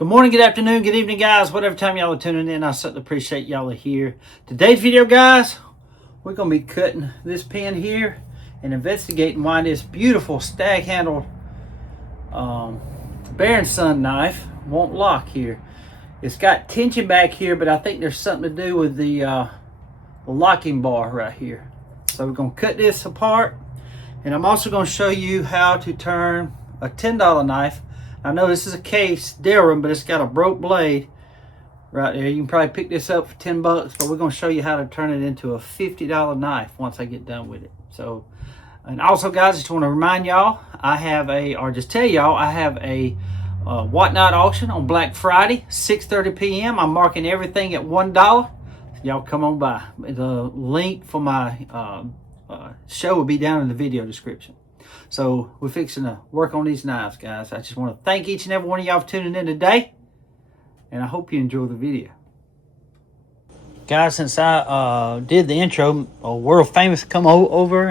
Good morning, good afternoon, good evening, guys. Whatever time y'all are tuning in, I certainly appreciate y'all are here. Today's video, guys, we're going to be cutting this pin here and investigating why this beautiful stag-handled Baron Son knife won't lock here. It's got tension back here, but I think there's something to do with the locking bar right here. So we're going to cut this apart, and I'm also going to show you how to turn a $10 knife. I know this is a case Delrin, but it's got a broke blade right there. You can probably pick this up for 10 bucks, but we're going to show you how to turn it into a $50 knife once I get done with it. So, and also, guys, just want to remind y'all, I have a Whatnot auction on Black Friday, 6:30 p.m. I'm marking everything at $1. Y'all come on by. The link for my show will be down in the video description. So we're fixing to work on these knives, guys. I just want to thank each and every one of y'all for tuning in today, and I hope you enjoy the video. Guys, since I did the intro, a world famous come over,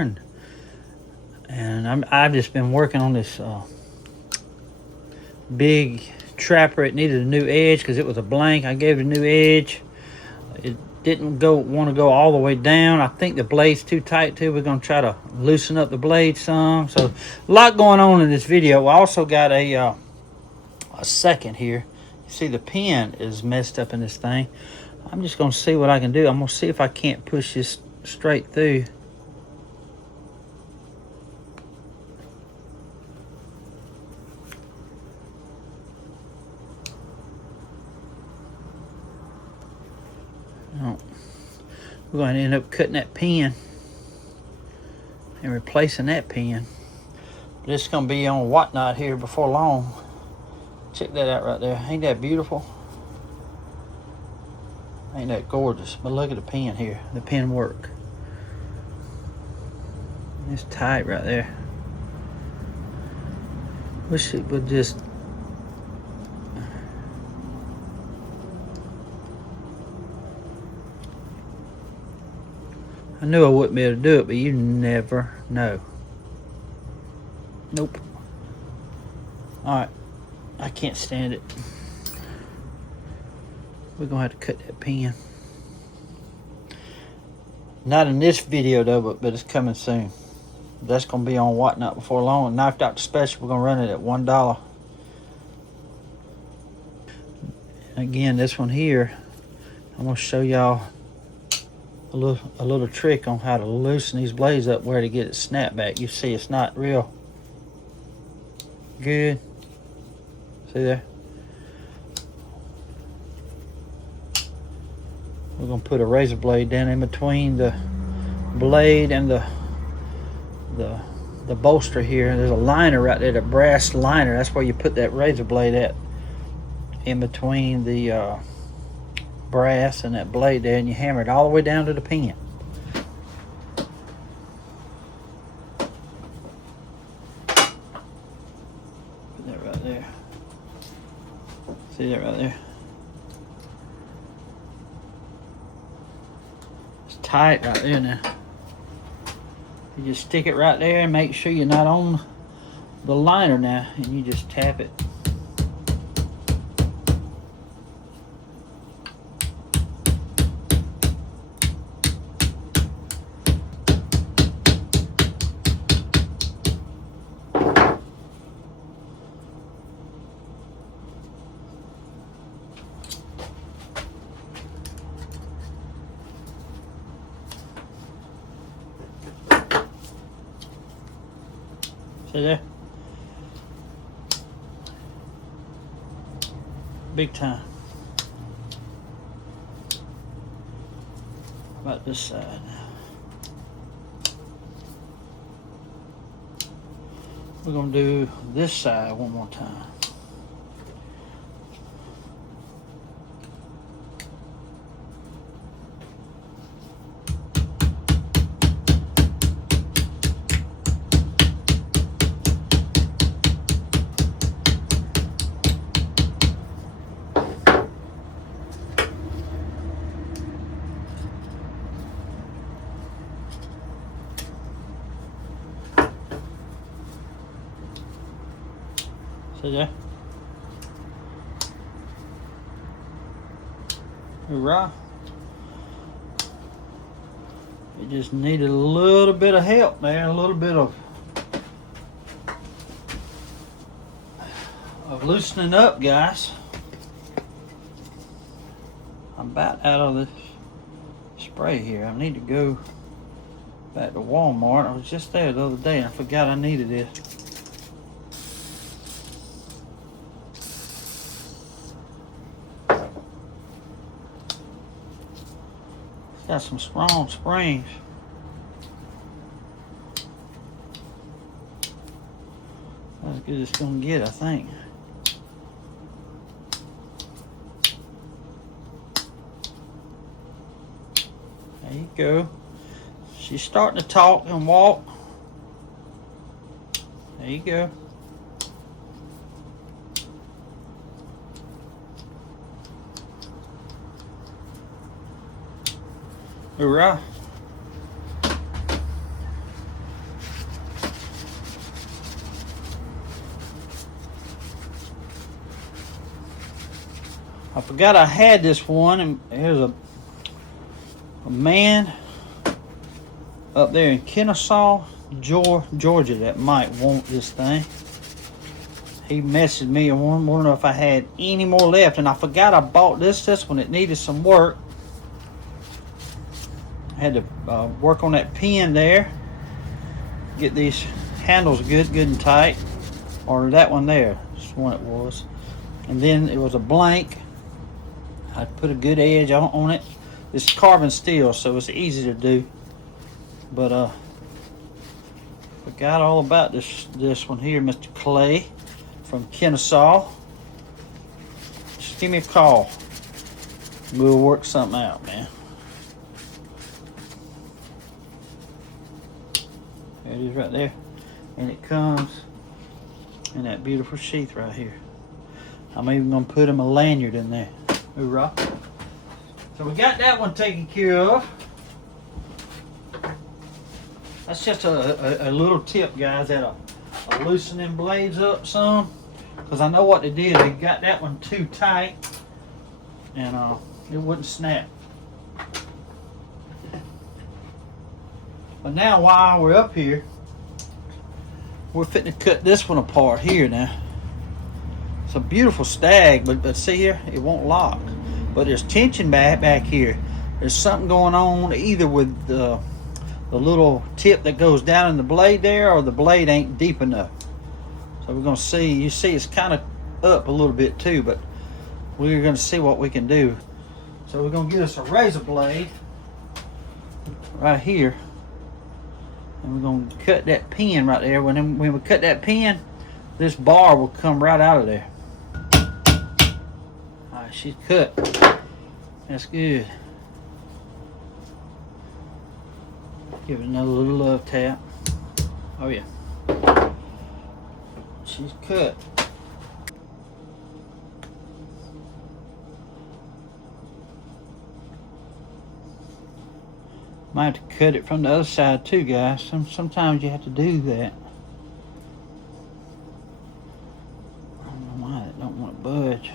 and I've just been working on this big trapper. It needed a new edge because it was a blank. I gave it a new edge. It didn't want to go all the way down. I think the blade's too tight too. We're going to try to loosen up the blade some. So a lot going on in this video. I also got a second here. You see the pin is messed up in this thing. I'm just going to see what I can do. I'm going to see if I can't push this straight through. We're going to end up cutting that pin and replacing that pin. This is going to be on Whatnot here before long. Check that out right there. Ain't that beautiful? Ain't that gorgeous? But look at the pin here. The pin work. It's tight right there. Wish it would just... I knew I wouldn't be able to do it, but you never know. Nope. Alright. I can't stand it. We're going to have to cut that pin. Not in this video, though, but it's coming soon. That's going to be on Whatnot before long. Knifed Out the Special, we're going to run it at $1. Again, this one here, I'm going to show y'all a little trick on how to loosen these blades up, where to get it snap back. You see it's not real good. See there? We're going to put a razor blade down in between the blade and the bolster here. There's a liner right there, the brass liner. That's where you put that razor blade at, in between the brass and that blade there, and you hammer it all the way down to the pin. Put that right there. See that right there? It's tight right there now. You just stick it right there and make sure you're not on the liner now, and you just tap it. See there? Big time. About this side now. We're going to do this side one more time. See there? Hoorah. It just needed a little bit of help there, a little bit of loosening up, guys. I'm about out of this spray here. I need to go back to Walmart. I was just there the other day and I forgot I needed this. It's got some strong springs. That's as good as it's gonna get, I think. There you go. She's starting to talk and walk. There you go. Hoorah. I forgot I had this one, and here's a man up there in Kennesaw, Georgia that might want this thing. He messaged me and wondering if I had any more left, and I forgot I bought this one. It needed some work. I had to work on that pin there, get these handles good and tight, or that one there, that's the one it was. And then it was a blank. I put a good edge on it. It's carbon steel, so it's easy to do. But forgot all about this one here, Mr. Clay from Kennesaw. Just give me a call. We'll work something out, man. There it is right there. And it comes in that beautiful sheath right here. I'm even gonna put him a lanyard in there. Hoorah. So we got that one taken care of. That's just a little tip, guys, that'll loosen them blades up some. Because I know what they did. They got that one too tight and it wouldn't snap. But now while we're up here, we're fitting to cut this one apart here now. It's a beautiful stag, but see here, it won't lock. But there's tension back here. There's something going on either with the little tip that goes down in the blade there, or the blade ain't deep enough. So we're gonna see. You see it's kind of up a little bit too, but we're gonna see what we can do. So we're gonna get us a razor blade right here, and we're gonna cut that pin right there. When we cut that pin, this bar will come right out of there. All right, she's cut. That's good. Give it another little love tap. Oh yeah. She's cut. Might have to cut it from the other side too, guys. Sometimes you have to do that. I don't know why it don't want to budge.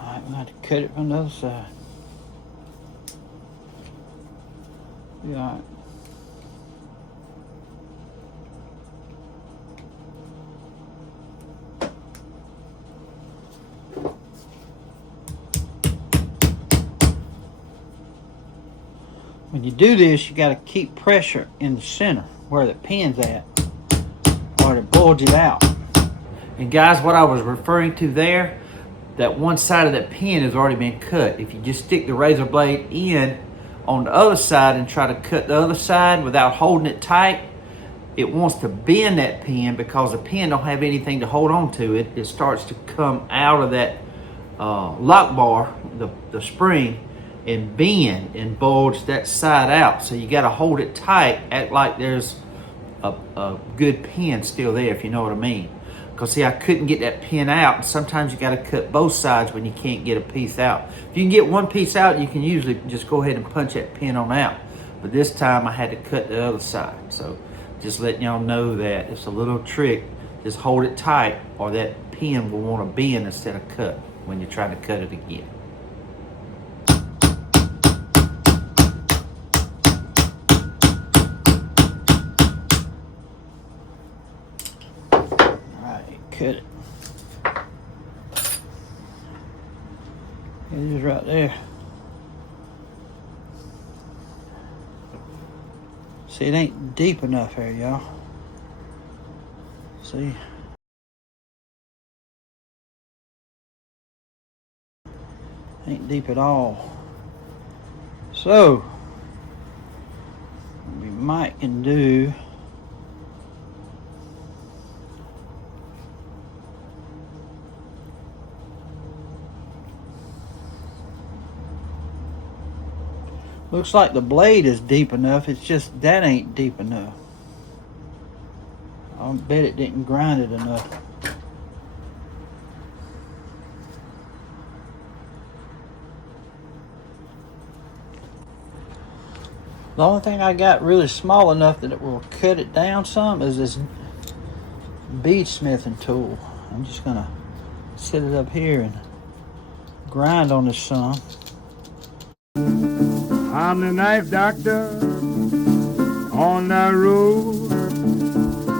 Alright, we're going to have to cut it from the other side. Be alright. When you do this, you got to keep pressure in the center where the pin's at, or it bulges out. And guys, what I was referring to there, that one side of that pin has already been cut. If you just stick the razor blade in on the other side and try to cut the other side without holding it tight, it wants to bend that pin because the pin don't have anything to hold on to it. It starts to come out of that lock bar, the spring, and bend and bulge that side out. So you got to hold it tight, act like there's a good pin still there, if you know what I mean. Because see, I couldn't get that pin out, and sometimes you got to cut both sides when you can't get a piece out. If you can get one piece out, you can usually just go ahead and punch that pin on out. But this time I had to cut the other side. So Just letting y'all know that it's a little trick. Just hold it tight, or that pin will want to bend instead of cut when you're trying to cut it again. Alright, cut it. It is right there. See, it ain't deep enough here, y'all. See? Ain't deep at all. So, what we might can do, looks like the blade is deep enough, it's just that ain't deep enough. I'll bet it didn't grind it enough. The only thing I got really small enough that it will cut it down some is this bead smithing tool. I'm just gonna set it up here and grind on this some. I'm the knife doctor on the road,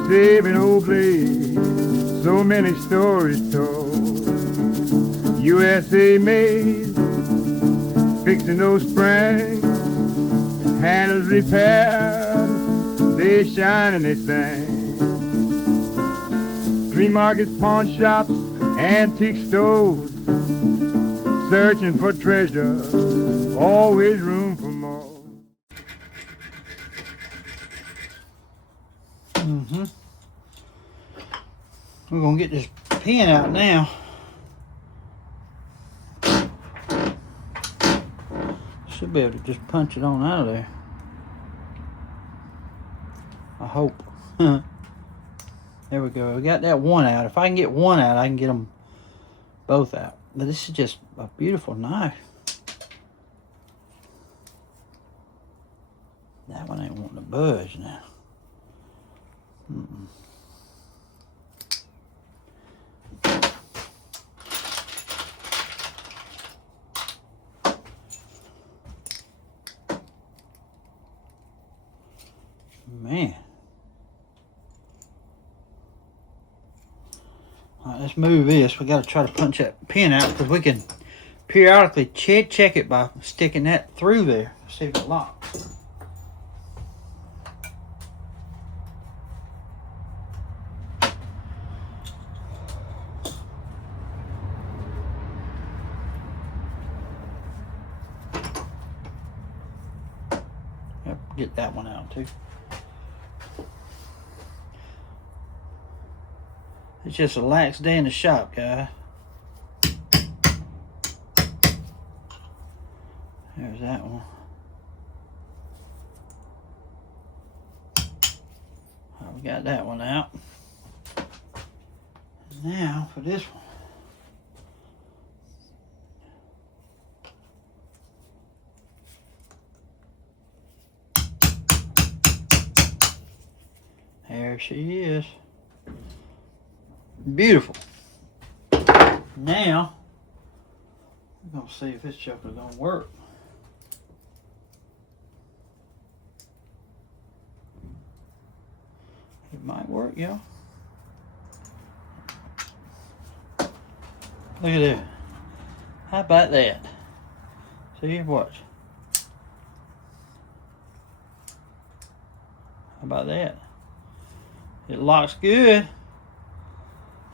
saving old blades, so many stories told. USA made, fixing those springs, handles repaired, they shine and they sing. Flea markets, pawn shops, antique stores, searching for treasure, always room for more. We're gonna get this pin out now. Should be able to just punch it on out of there. I hope. There we go. We got that one out. If I can get one out, I can get them both out. But this is just a beautiful knife. That one ain't wanting to budge now. Man. Alright, let's move this. We got to try to punch that pin out because we can periodically check it by sticking that through there. See if it locks. Yep, get that one out too. It's just a lax day in the shop, guys. There's that one. Right, we got that one out. Now for this one. There she is. Beautiful. Now, we're gonna see if this joker's gonna work. It might work, y'all. Look at that. How about that? See, watch. How about that? It locks good.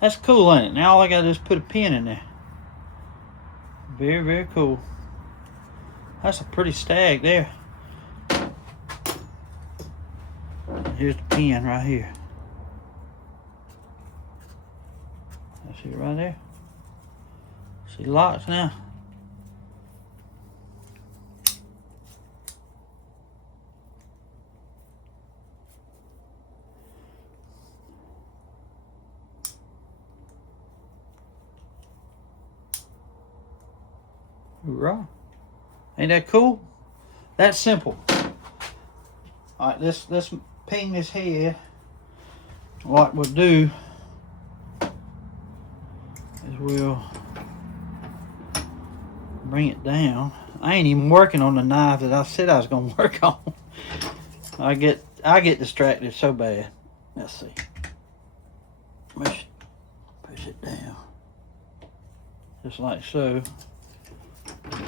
That's cool, ain't it? Now all I gotta do is put a pin in there. Very, very cool. That's a pretty stag there. Here's the pin right here. See it right there? See, locks now. Hoorah. Ain't that cool? That's simple. Alright, let's ping this head, what we'll do is we'll bring it down. I ain't even working on the knife that I said I was gonna work on. I get distracted so bad. Let's see. Push it down. Just like so.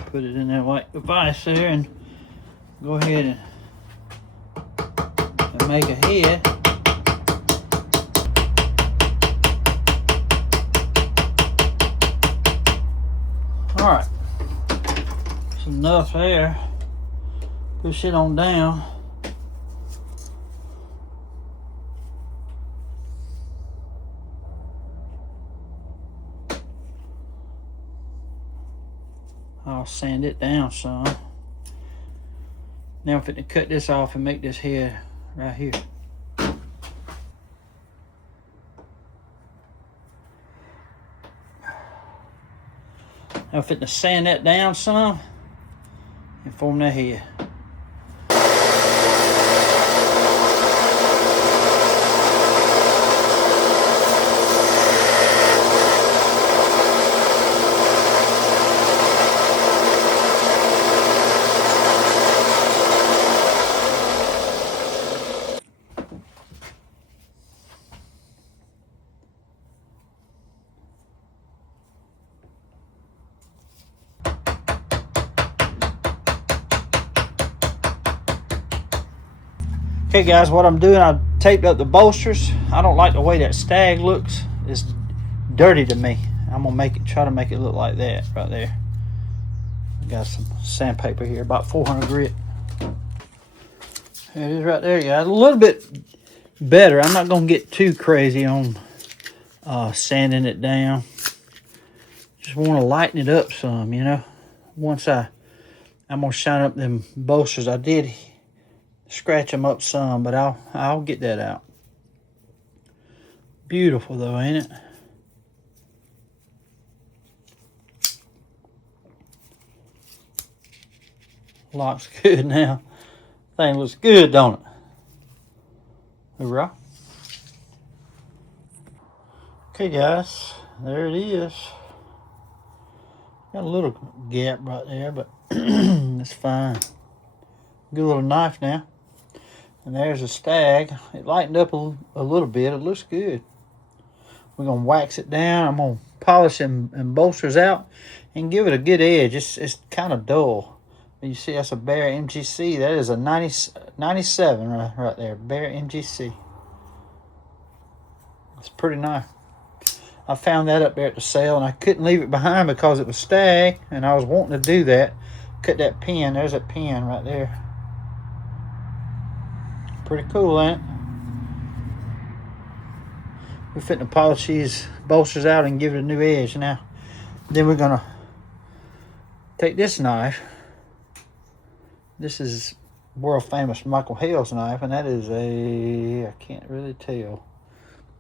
Put it in there like the vise there and go ahead and make a head. Alright. That's enough there. Push it on down. I'll sand it down some. Now I'm going to cut this off and make this head right here. Now I'm going to sand that down some and form that head. Okay guys, what I'm doing, I taped up the bolsters. I don't like the way that stag looks. It's dirty to me. I'm gonna try to make it look like that right there. I got some sandpaper here, about 400 grit. There it is right there, guys. A little bit better. I'm not gonna get too crazy on sanding it down. Just want to lighten it up some, you know. Once I'm gonna shine up them bolsters. I did scratch them up some, but I'll get that out. Beautiful though, ain't it? Locks good now. Thing looks good, don't it? Hoorah. Okay guys, there it is. Got a little gap right there, but it's fine. Good little knife now. And there's a stag. It lightened up a little bit. It looks good. We're going to wax it down. I'm going to polish and bolsters out and give it a good edge. It's kind of dull. You see that's a Bear MGC. That is a 97 right there. Bear MGC. It's pretty nice. I found that up there at the sale and I couldn't leave it behind because it was stag and I was wanting to do that. Cut that pin. There's a pin right there. Pretty cool, ain't it? We're fitting to polish these bolsters out and give it a new edge now. Then we're gonna take this knife. This is world famous Michael Hale's knife, and that is I can't really tell.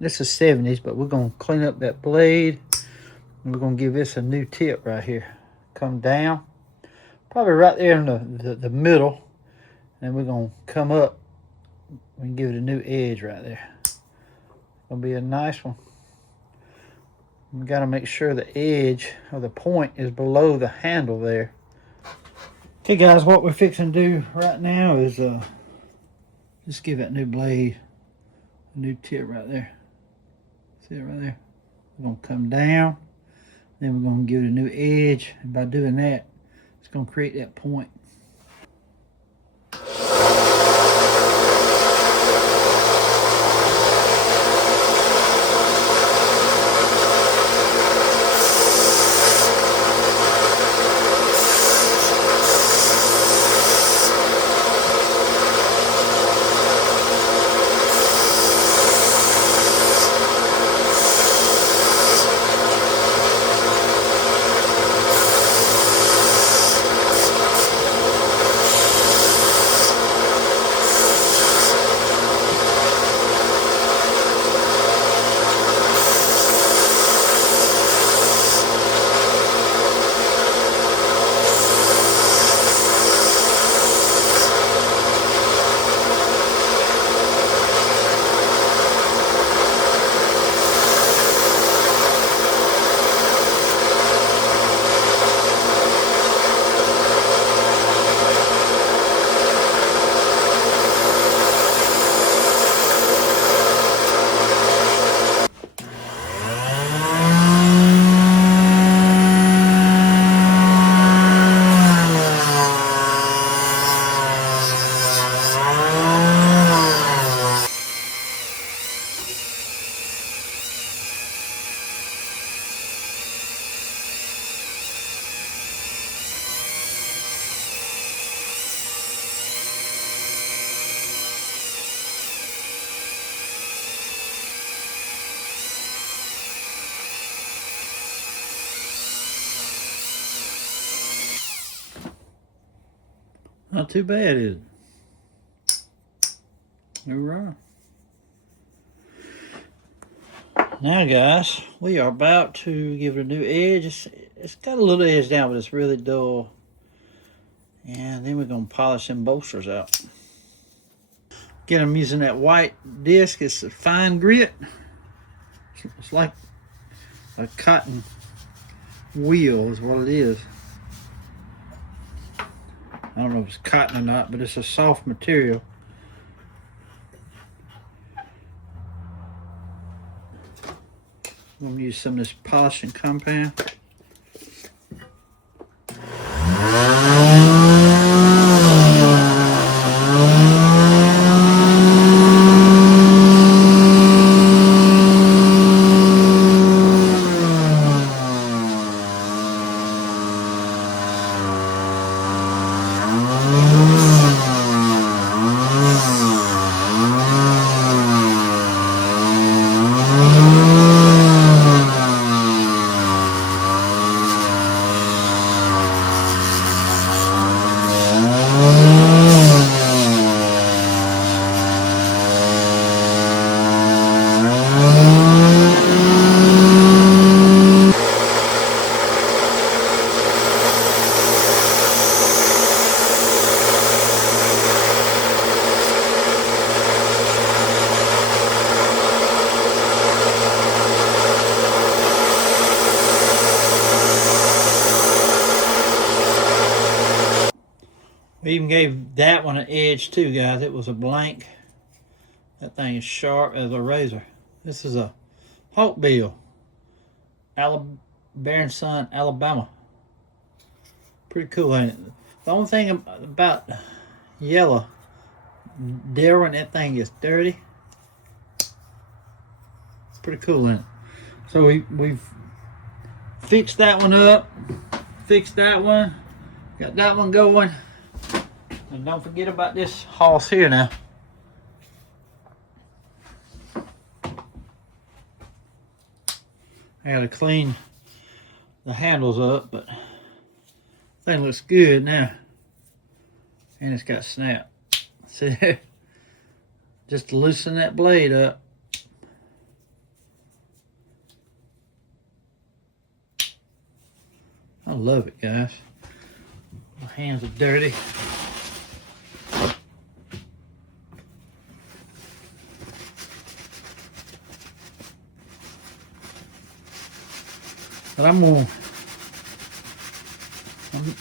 This is 70s, but we're gonna clean up that blade. And we're gonna give this a new tip right here. Come down, probably right there in the middle, and we're gonna come up. We can give it a new edge right there. Gonna be a nice one. We gotta make sure the edge or the point is below the handle there. Okay guys, what we're fixing to do right now is just give that new blade a new tip right there. See it right there? We're gonna come down, then we're gonna give it a new edge, and by doing that, it's gonna create that point. Not too bad, is it? All right. Now, guys, we are about to give it a new edge. It's got a little edge down, but it's really dull. And then we're going to polish them bolsters out. Again, I'm using that white disc. It's a fine grit. It's like a cotton wheel is what it is. I don't know if it's cotton or not, but it's a soft material. I'm going to use some of this polishing compound. We even gave that one an edge too, guys. It was a blank. That thing is sharp as a razor. This is a Hawkbill, Baron Son, Alabama. Pretty cool, ain't it? The only thing about yellow, when that thing gets dirty, it's pretty cool, ain't it? So we've fixed that one up, fixed that one, got that one going. And don't forget about this hoss here now. I gotta clean the handles up, but thing looks good now. And it's got snap. See there? Just to loosen that blade up. I love it, guys. My hands are dirty. But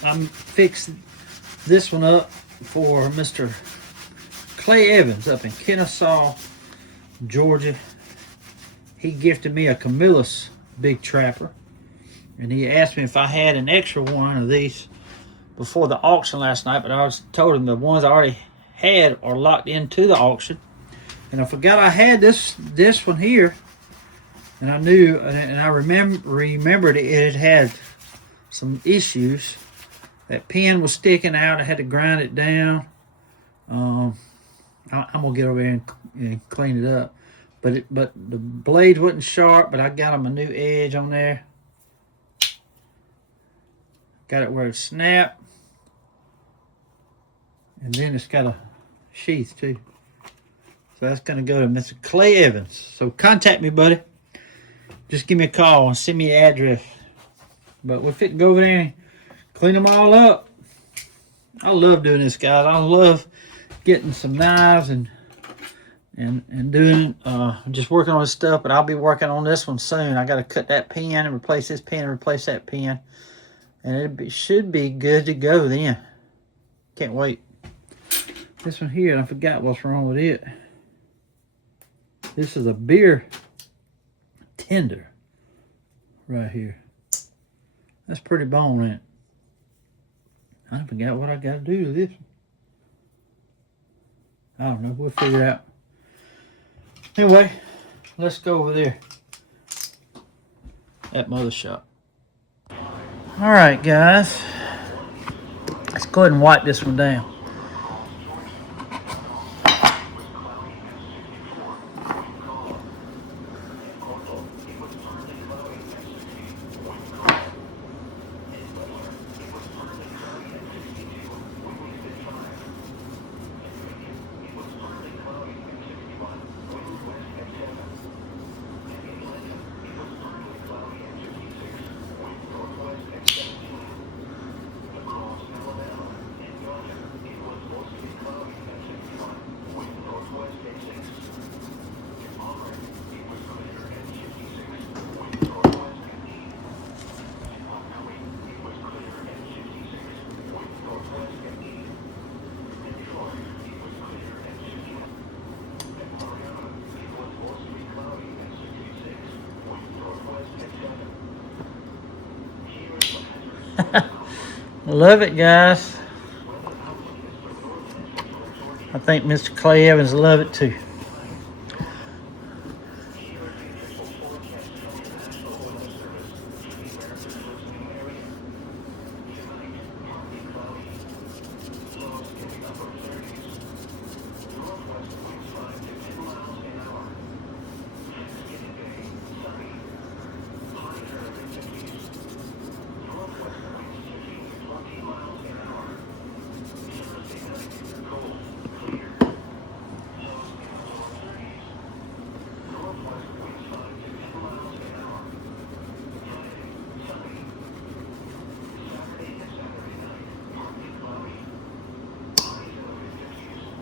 I'm fixing this one up for Mr. Clay Evans up in Kennesaw, Georgia. He gifted me a Camillus Big Trapper, and he asked me if I had an extra one of these before the auction last night, but I was told him the ones I already had are locked into the auction, and I forgot I had this one here. And I knew, and I remembered it had some issues. That pin was sticking out. I had to grind it down. I'm gonna get over there and clean it up. But the blades wasn't sharp. But I got them a new edge on there. Got it where it snapped, and then it's got a sheath too. So that's gonna go to Mr. Clay Evans. So contact me, buddy. Just give me a call and send me your address. But we're fit to go over there and clean them all up. I love doing this, guys. I love getting some knives and doing just working on this stuff. But I'll be working on this one soon. I got to cut that pin and replace this pin and replace that pin, and it should be good to go then. Can't wait. This one here, I forgot what's wrong with it. This is a beer tender right here. That's pretty bone, ain't it? I forgot what I got to do to this one. I don't know. We'll figure it out. Anyway, let's go over there at Mother Shop. All right, guys. Let's go ahead and wipe this one down. Love it, guys. I think Mr. Clay Evans will love it too.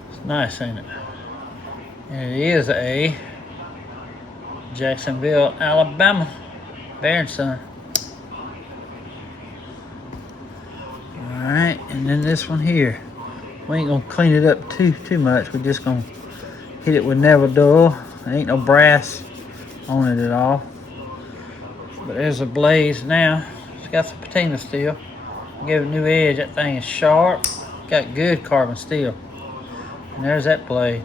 It's nice, ain't it? And it is a Jacksonville, Alabama Baron Son. Alright, and then this one here. We ain't gonna clean it up too much. We're just gonna hit it with never dull. There ain't no brass on it at all. But there's a blaze now. It's got some patina steel. Give it a new edge. That thing is sharp. Got good carbon steel. And there's that blade.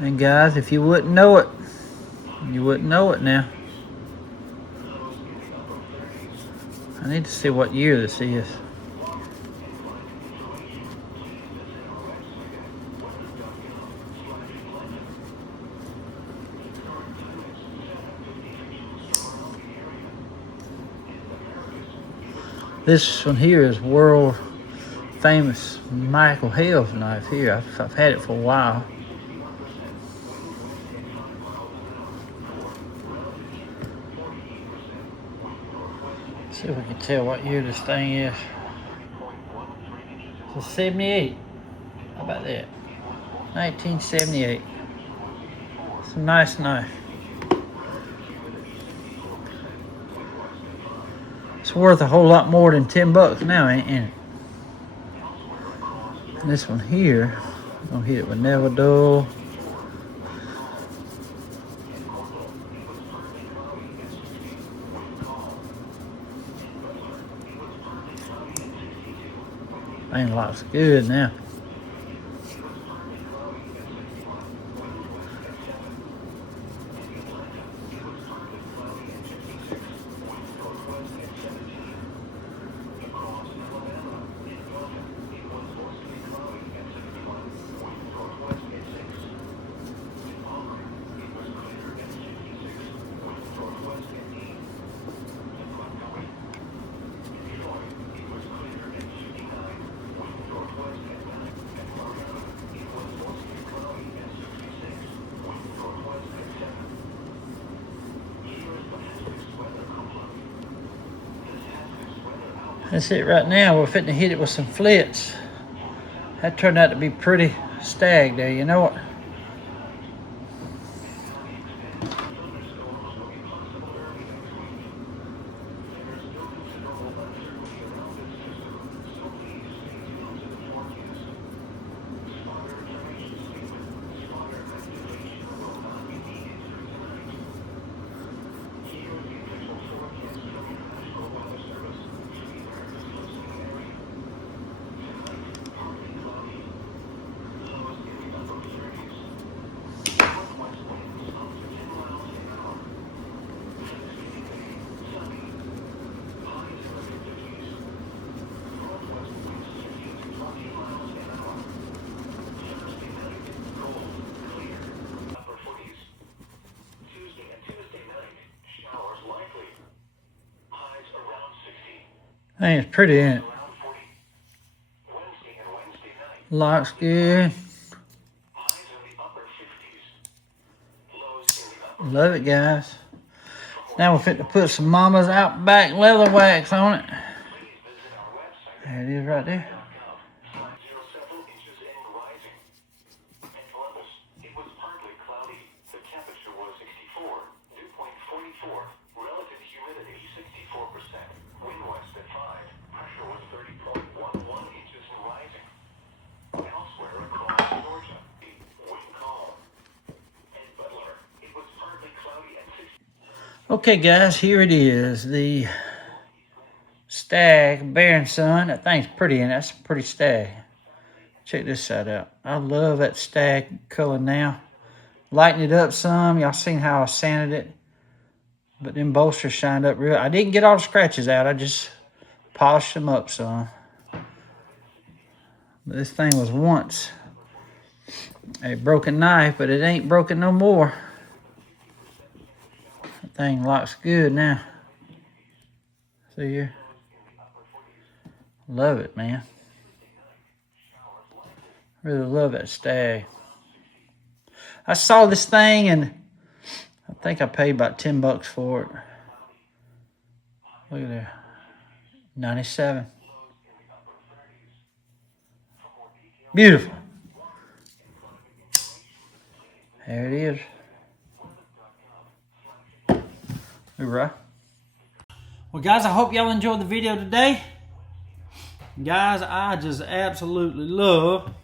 And guys, if you wouldn't know it, you wouldn't know it now. I need to see what year this is. This one here is world famous Michael Hill's knife here. I've had it for a while. Let's see if we can tell what year this thing is. It's a 78. How about that? 1978. It's a nice knife. It's worth a whole lot more than $10 now, ain't it? And this one here, I'm gonna hit it with never dull. Thing looks good now. That's it right now. We're fitting to hit it with some flits. That turned out to be pretty stag there, you know what? I think it's pretty, ain't it? Locks good. Love it, guys. Now we're fit to put some Mama's Outback leather wax on it. There it is right there. Okay, guys, here it is. The stag, bear and son. That thing's pretty, and that's a pretty stag. Check this side out. I love that stag color now. Lighten it up some. Y'all seen how I sanded it? But them bolsters shined up real. I didn't get all the scratches out. I just polished them up some. But this thing was once a broken knife, but it ain't broken no more. That thing locks good now. See here? Love it, man. Really love that stag. I saw this thing and I think I paid about $10 for it. Look at there. 97. Beautiful. There it is. Hoorah. Well, guys, I hope y'all enjoyed the video today. Guys, I just absolutely love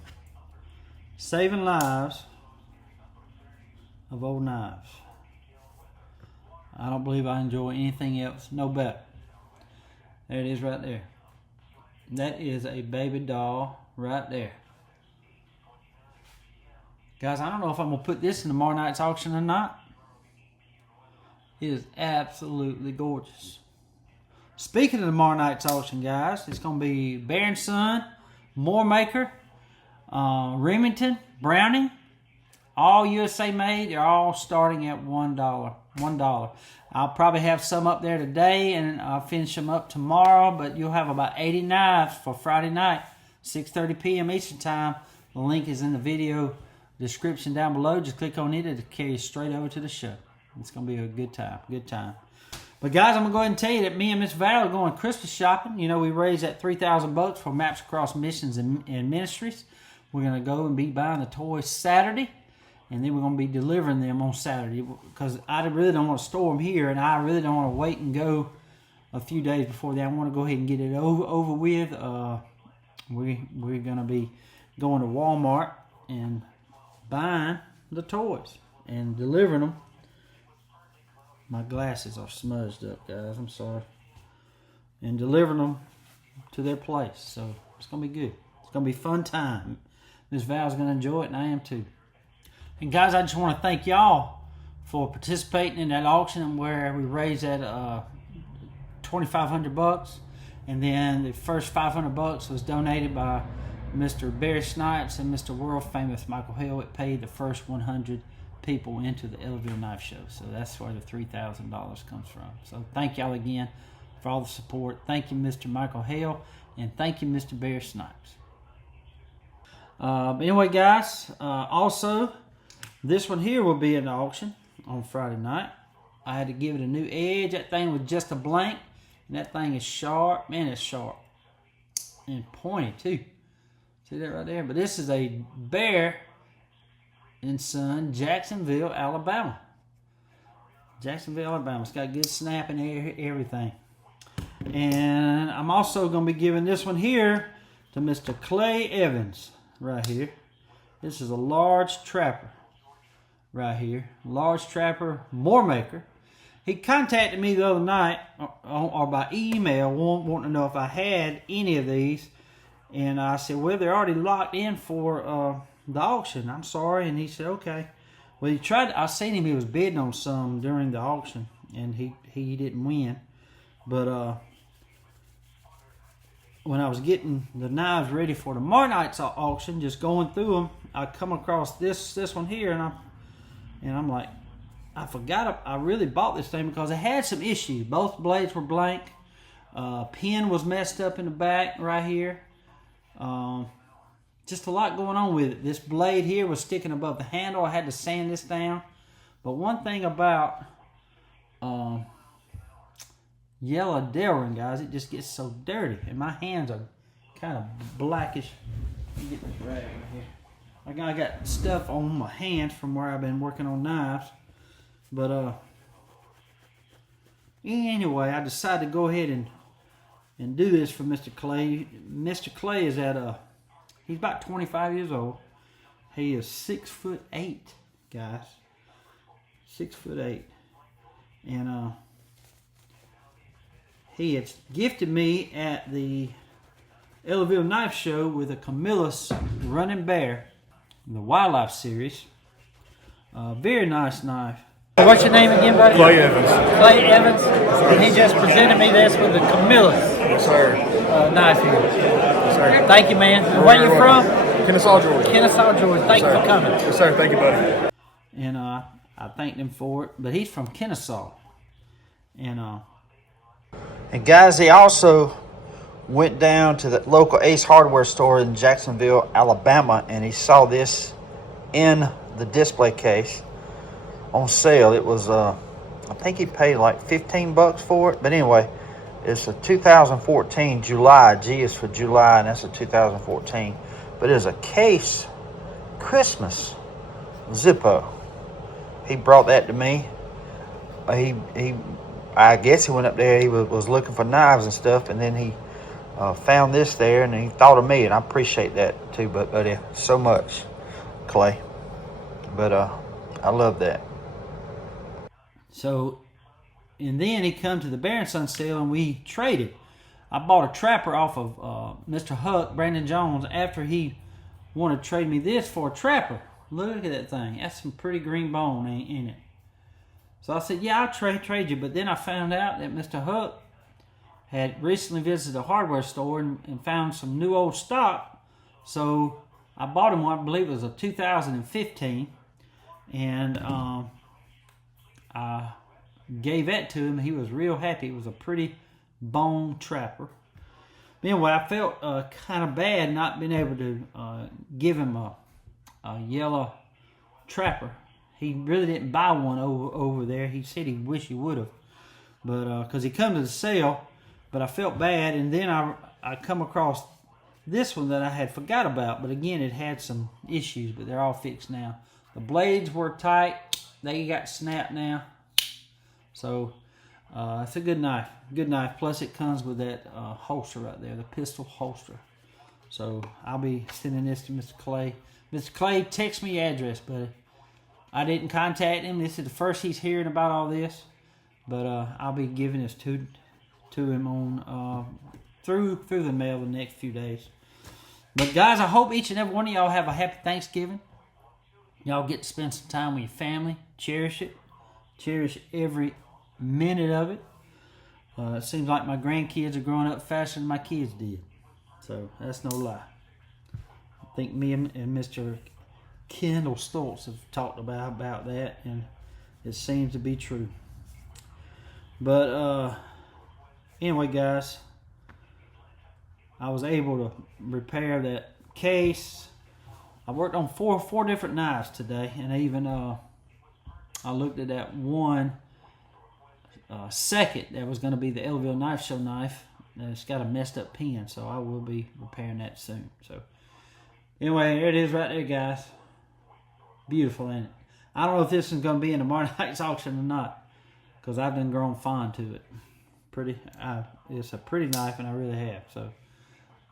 saving lives of old knives. I don't believe I enjoy anything else no better. There it is right there. That is a baby doll right there. Guys, I don't know if I'm going to put this in tomorrow night's auction or not. It is absolutely gorgeous. Speaking of tomorrow night's auction, guys, it's going to be Bear & Son, Moormaker, Remington, Browning, all USA made. They're all starting at $1. $1. I'll probably have some up there today, and I'll finish them up tomorrow, but you'll have about 80 knives for Friday night, 6:30 p.m. Eastern Time. The link is in the video description down below. Just click on it. It'll carry you straight over to the show. It's going to be a good time. Good time. But guys, I'm going to go ahead and tell you that me and Miss Val are going Christmas shopping. You know, we raised that $3,000 for Maps Across Missions and Ministries. We're going to go and be buying the toys Saturday. And then we're going to be delivering them on Saturday. Because I really don't want to store them here. And I really don't want to wait and go a few days before that. I want to go ahead and get it over with. We're going to be going to Walmart and buying the toys and delivering them. My glasses are smudged up, guys. I'm sorry. And delivering them to their place. So it's going to be good. It's going to be a fun time. Miss Val's going to enjoy it, and I am too. And guys, I just want to thank y'all for participating in that auction where we raised that $2,500. And then the first $500 was donated by Mr. Barry Snipes and Mr. World Famous Michael Hill. It paid the first 100 people into the Ellaville Knife Show. So that's where the $3,000 comes from. So thank y'all again for all the support. Thank you, Mr. Michael Hale, and thank you, Mr. Barry Snipes. But anyway, guys, also, this one here will be in the auction on Friday night. I had to give it a new edge. That thing was just a blank, and that thing is sharp. Man, it's sharp. And pointy, too. See that right there? But this is a Bear & Son, Jacksonville, Alabama. Jacksonville, Alabama. It's got good snap and everything. And I'm also going to be giving this one here to Mr. Clay Evans right here. This is a large trapper right here. Large trapper, Moormaker. He contacted me the other night or by email wanting to know if I had any of these. And I said, well, they're already locked in for the auction. I'm sorry. And he said, okay. Well, he tried. I seen him. He was bidding on some during the auction, and he didn't win. But when I was getting the knives ready for tomorrow night's auction, just going through them, I come across this one here, and I'm like, I forgot. I really bought this thing because it had some issues. Both blades were blank. Pin was messed up in the back right here. Just a lot going on with it. This blade here was sticking above the handle. I had to sand this down. But one thing about yellow Delrin, guys, it just gets so dirty. And my hands are kind of blackish. Let me get this rag right here. I got stuff on my hands from where I've been working on knives. But anyway, I decided to go ahead and do this for Mr. Clay. Mr. Clay is he's about 25 years old. He is 6'8", guys. 6'8", and he had gifted me at the Ellaville Knife Show with a Camillus Running Bear in the Wildlife Series. Very nice knife. What's your name again, buddy? Clay Evans. Clay Evans. And he just presented me this with the Camillus Yes, sir. knife here. Yes, sir. Thank you, man. And where you from? Kennesaw, Georgia. Kennesaw, Georgia. Thank you for coming. Yes, sir. Thank you, buddy. And I thanked him for it. But he's from Kennesaw. And guys, he also went down to the local Ace Hardware store in Jacksonville, Alabama, and he saw this in the display case on sale. It was I think he paid like $15 for it, but anyway, it's a 2014 July. G is for July, and that's a 2014. But it's a case Christmas Zippo. He brought that to me. I guess he went up there. He was looking for knives and stuff, and then he found this there, and he thought of me, and I appreciate that too, buddy, so much, Clay. But I love that. So, and then he come to the Bear and Son sale, and we traded. I bought a trapper off of Mr. Huck, Brandon Jones, after he wanted to trade me this for a trapper. Look at that thing. That's some pretty green bone, ain't it? So I said, yeah, I'll trade you. But then I found out that Mr. Huck had recently visited a hardware store and found some new old stock. So I bought him one, I believe it was a 2015. And I gave that to him. He was real happy. It was a pretty bone trapper. But anyway, I felt kind of bad not being able to give him a yellow trapper. He really didn't buy one over there. He said he wished he would have, but because he come to the sale. But I felt bad, and then I come across this one that I had forgot about. But again, it had some issues, but they're all fixed now. The blades were tight; they got snapped now. So it's a good knife. Good knife. Plus, it comes with that holster right there, the pistol holster. So I'll be sending this to Mr. Clay. Mr. Clay, text me your address, buddy. I didn't contact him. This is the first he's hearing about all this, but I'll be giving this to him on through the mail the next few days. But guys, I hope each and every one of y'all have a happy Thanksgiving. Y'all get to spend some time with your family. Cherish it. Cherish every minute of it. It seems like my grandkids are growing up faster than my kids did, so that's no lie. I think me and Mr. Kendall Stoltz have talked about that, and it seems to be true. But anyway, guys, I was able to repair that case. I worked on four different knives today, and even I looked at that one second that was going to be the Ellaville Knife Show knife. It's got a messed up pin, so I will be repairing that soon. So anyway, there it is right there, guys. Beautiful, ain't it? I don't know if this is going to be in tomorrow night's auction or not, because I've been grown fond to it. It's a pretty knife, and I really have. So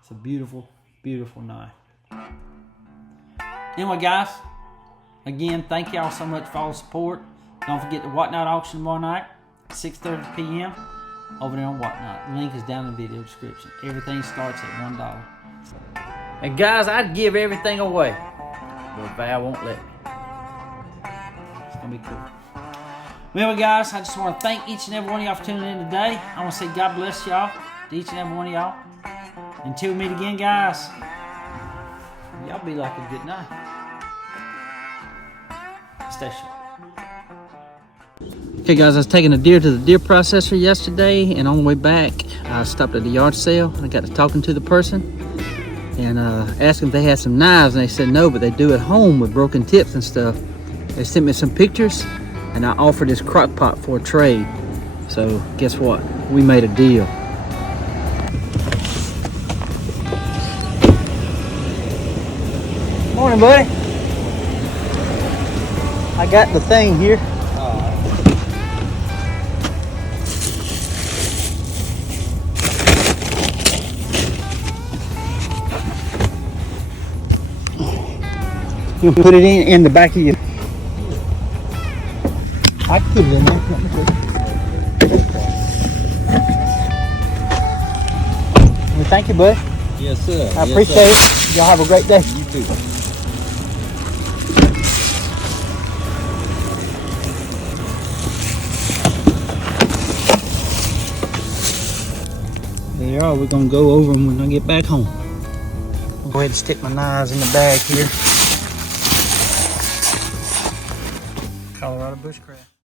it's a beautiful, beautiful knife. Anyway, guys, again, thank y'all so much for all the support. Don't forget the Whatnot auction tomorrow night, 6:30 p.m. over there on Whatnot. The link is down in the video description. Everything starts at $1. And guys, I'd give everything away, but Val won't let me. It's gonna be cool. Well, guys, I just want to thank each and every one of y'all for tuning in today. I want to say God bless y'all, to each and every one of y'all. Until we meet again, guys, y'all be like a good night. Stay sharp. Okay, guys, I was taking a deer to the deer processor yesterday, and on the way back, I stopped at the yard sale. I got to talking to the person and asked them if they had some knives, and they said no, but they do at home with broken tips and stuff. They sent me some pictures, and I offered this crock pot for a trade. So guess what? We made a deal. Morning, buddy. I got the thing here. You can put it in the back of you. I can put it in there. Thank you, bud. Yes, sir. I appreciate it. Y'all have a great day. You too. There you are. We're gonna go over them when I get back home. I'll go ahead and stick my knives in the bag here. Colorado bushcraft.